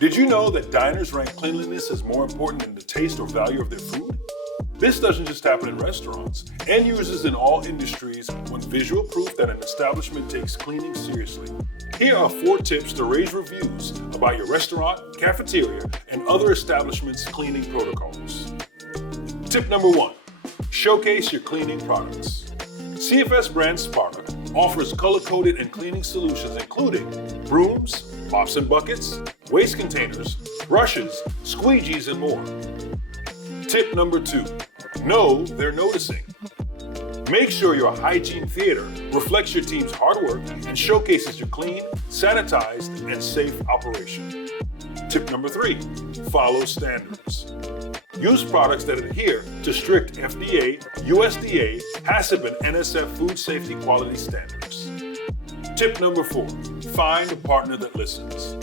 Did you know that diners rank cleanliness as more important than the taste or value of their food? This doesn't just happen in restaurants. End users in all industries want visual proof that an establishment takes cleaning seriously. Here are 4 tips to raise reviews about your restaurant, cafeteria, and other establishments' cleaning protocols. Tip number 1, showcase your cleaning products. CFS brand Sparta offers color-coded and cleaning solutions including brooms, mops and buckets, waste containers, brushes, squeegees, and more. Tip number 2, know they're noticing. Make sure your hygiene theater reflects your team's hard work and showcases your clean, sanitized, and safe operation. Tip number 3, follow standards. Use products that adhere to strict FDA, USDA, HACCP, and NSF food safety quality standards. Tip number 4, find a partner that listens.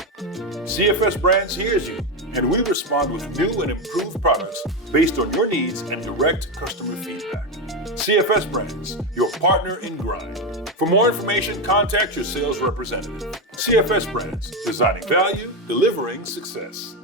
CFS Brands hears you, and we respond with new and improved products based on your needs and direct customer feedback. CFS Brands, your partner in grind. For more information, contact your sales representative. CFS Brands, designing value, delivering success.